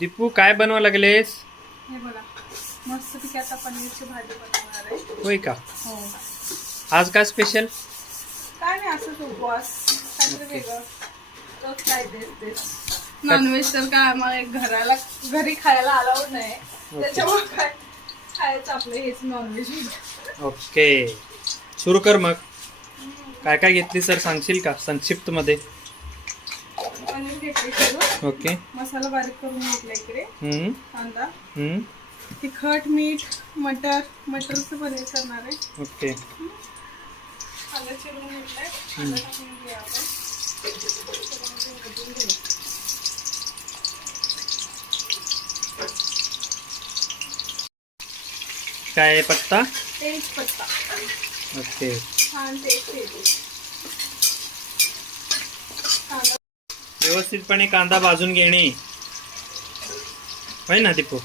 दीपू काय बनवा लागलेस? हे बघा मस्त पैकी आता पनीरची भाजी बनवणार आहे. होय का? हो. आज काय स्पेशल काय नाही असंच उपवास. काहीतरी वेगळं. तोच काय? नॉनव्हेज तर काय आम्हाला एक घराला घरी खायला अलाउड नाही. त्याच्यामुळे काय खायचं आपलं हेच नॉनव्हेज ओके. सुरू कर मग. काय काय घेतली सर? सांगशील का? संक्षिप्त मध्ये पनीर घेतली करून. ओके. मसाला बारीक करून घेतला इकडे. कांदा. तिखट मीठ मटर मटरचं पनीर करणार आहे. ओके. कांदा चिरून घेतलाय. कांदा टाकून घेऊया आपण. त्याच्यामध्ये भाजून घेऊ. काय पत्ता. तेजपत्ता ओके. छान व्यवस्थितपणे कांदा भाजून घेणे. होय ना दीपू.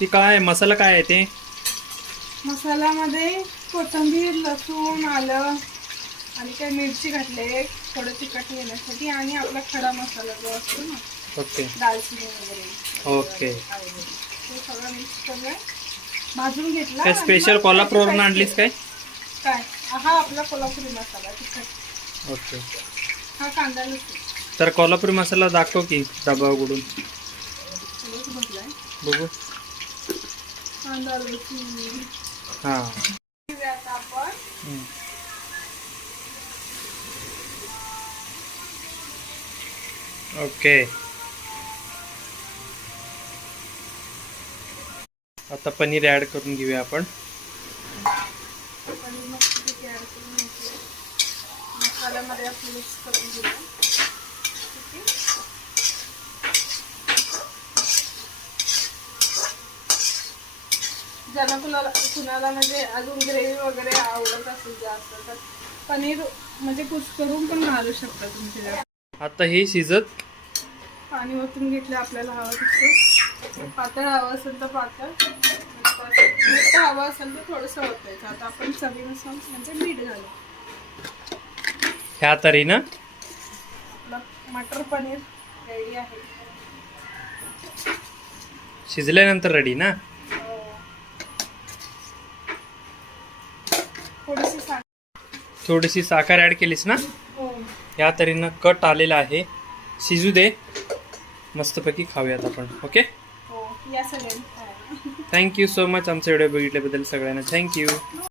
ती काय मसाला काय आहे ते? मसाल्यामध्ये कोथिंबीर लसूण आलं आणि काय मिरची घातले थोडं तिखट येण्यासाठी आणि आपला खडा मसाला जो असतो ना ओके. दालचिनी वगैरे. ओके. ते सगळं मिक्स करूया भाजून घेतला काय स्पेशल कोल्हापूरवरून आणलीस काय. काय? हा आपला कोल्हापुरी मसाला तिखट. ओके. हा कांदा लसूण तर कोल्हापुरी मसाला दाखव की डबा उघडून भरलाय बघू. कांदा लसूण. हां. घेऊया आता आपण. हम्म. ओके. आता पनीर ऍड करून घेऊया आपण. पनीर मस्तपैकी ॲड करून घेऊया. मसाल्यामध्ये आपण मिक्स करून घेऊया ठीक आहे ज्यांना कुणाला कुणाला म्हणजे अजून ग्रेव्ही वगैरे आवडत असेल जास्त तर पनीर म्हणजे कुच करून पण घालू शकता तुम्ही त्याच्यात. आता हे शिजत. पाणी वतून घेतलं आपल्याला हवं तसं पातळ हवं असेल तर पातळ. हवं असेल तर थोडंसं होतायचं आता आपण चवीनुसार म्हणजे मीठ घालू. ह्या तऱ्हेनं. आपलं मटर पनीर. रेडी आहे. शिजल्यानंतर रेडी ना? थोडीशी साखर. थोडीशी साखर ऍड केलीस ना? हो. ह्या तऱ्हेनं कट आलेला आहे. शिजू दे. मस्तपैकी खाऊयात आपण ओके हो या थँक्यू सो मच आमचा व्हिडिओ बघितल्याबद्दल सगळ्यांना. Thank you